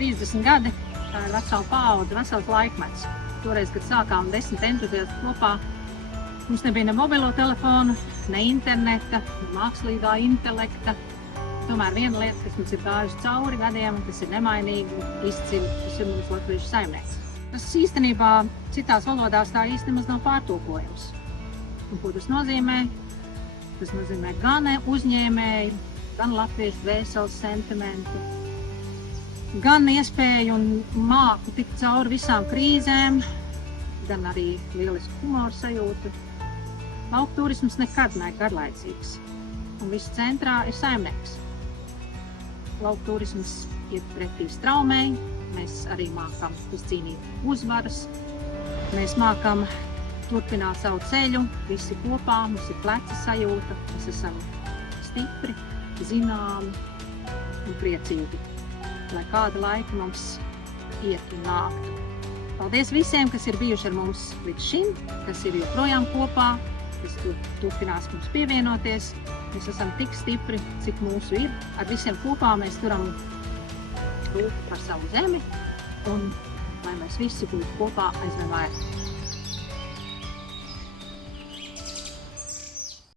30 gadi, tā ir vesela paudze, vesels laikmets. Toreiz, kad sākām 10 entuziasti kopā, mums nebija ne mobilo telefonu, ne interneta, ne mākslīgā intelekta. Tomēr viena lieta, kas mums ir gājuši cauri gadiem, kas ir nemainīgi, izcili, tas ir mums latviešu saimnieks. Tas īstenībā citās valodās tā īsti nemaz nav pārtulkojums. Un ko tas nozīmē? Tas nozīmē gan uzņēmēju, gan latviešu vēseles sentimentu, gan iespēju un māku tikt cauri visām krīzēm, gan arī lielisku humoru sajūtu. Lauku turisms nekad nav garlaicīgs, un viss centrā ir saimnieks. Lauku turisms iet pretī straumei, mēs arī mākam izcīnīt uzvaras, mēs mākam turpināt savu ceļu, visi kopā, mums ir pleca sajūta, mēs esam stipri, zināmi un priecīgi, lai kāda laika mums iet un nāktu. Paldies visiem, kas ir bijuši ar mums līdz šim, kas ir joprojām kopā, kas turpinās mums pievienoties. Mēs esam tik stipri, cik mūsu ir. Ar visiem kopā mēs turam rūpi par savu zemi un lai mēs visi būtu kopā aizvien vairāk.